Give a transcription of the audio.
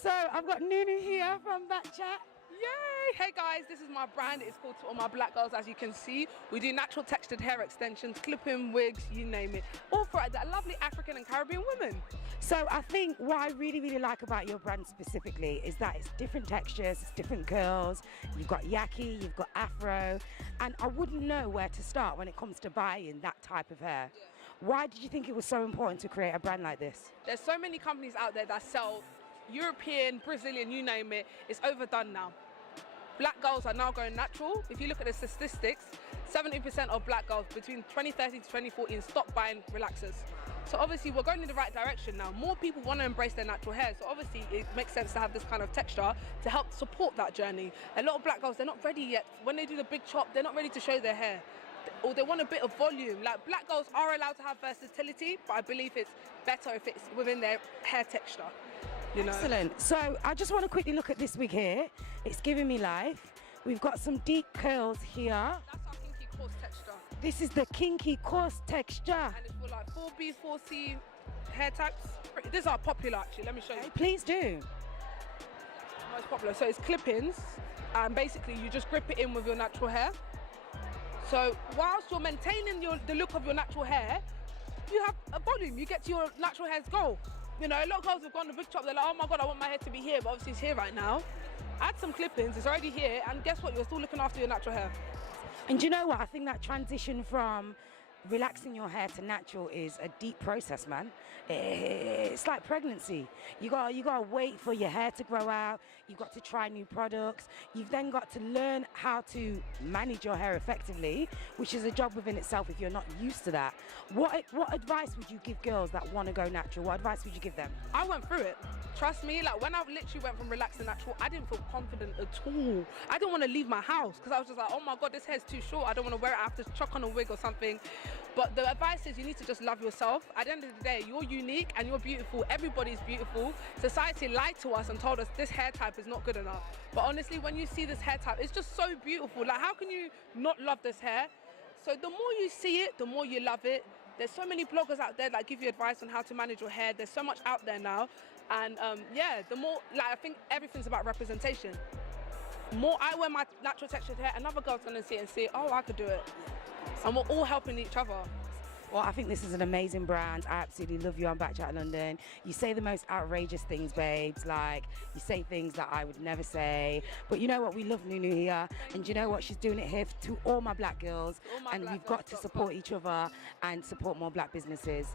So I've got Nunu here from Backchat. Yay! Hey guys, this is my brand. It's called To All My Black Girls. As you can see, we do natural textured hair extensions, clip-in wigs, you name it. All for that lovely African and Caribbean women. So I think what I really like about your brand specifically is that it's different textures, it's different curls. You've got yaki, you've got afro, and I wouldn't know where to start when it comes to buying that type of hair. Yeah. Why did you think it was so important to create a brand like this? There's so many companies out there that sell European, Brazilian, you name it. It's overdone now. Black girls are now going natural. If you look at the statistics, 70% of black girls between 2013 to 2014 stopped buying relaxers. So obviously we're going in the right direction now. More people want to embrace their natural hair. So obviously it makes sense to have this kind of texture to help support that journey. A lot of black girls, they're not ready yet. When they do the big chop, they're not ready to show their hair. Or they want a bit of volume. Like, black girls are allowed to have versatility, but I believe it's better if it's within their hair texture. You know? Excellent. So I just want to quickly look at this wig here. It's giving me life. We've got some deep curls here. That's our kinky coarse texture. This is the kinky coarse texture. And it's for like 4B, 4C hair types. These are popular actually, let me show you. Okay, please do. Most popular. So it's clip-ins, and basically you just grip it in with your natural hair. So whilst you're maintaining the look of your natural hair, you have a volume, you get to your natural hair's goal. You know, a lot of girls have gone to big chop, they're like, oh my God, I want my hair to be here, but obviously it's here right now. Add some clip-ins, it's already here, and guess what, you're still looking after your natural hair. And do you know what, I think that transition from relaxing your hair to natural is a deep process, man. It's like pregnancy. You gotta wait for your hair to grow out. You've got to try new products. You've then got to learn how to manage your hair effectively, which is a job within itself if you're not used to that. What advice would you give girls that want to go natural? What advice would you give them? I went through it. Trust me, like when I literally went from relaxed to natural, I didn't feel confident at all. I didn't want to leave my house because I was just like, oh my God, this hair's too short. I don't want to wear it. I have to chuck on a wig or something. But the advice is you need to just love yourself. At the end of the day, you're unique and you're beautiful. Everybody's beautiful. Society lied to us and told us this hair type is not good enough. But honestly, when you see this hair type, it's just so beautiful. Like, how can you not love this hair? So the more you see it, the more you love it. There's so many bloggers out there that give you advice on how to manage your hair. There's so much out there now. And yeah, the more, like, I think everything's about representation. The more I wear my natural textured hair, another girl's gonna see it and say, oh, I could do it. And we're all helping each other. Well, I think this is an amazing brand. I absolutely love you on Backchat London. You say the most outrageous things, babes. Like, you say things that I would never say. But you know what? We love Nunu here. And you know what? She's doing it here to all my black girls. And we've got to support each other and support more black businesses.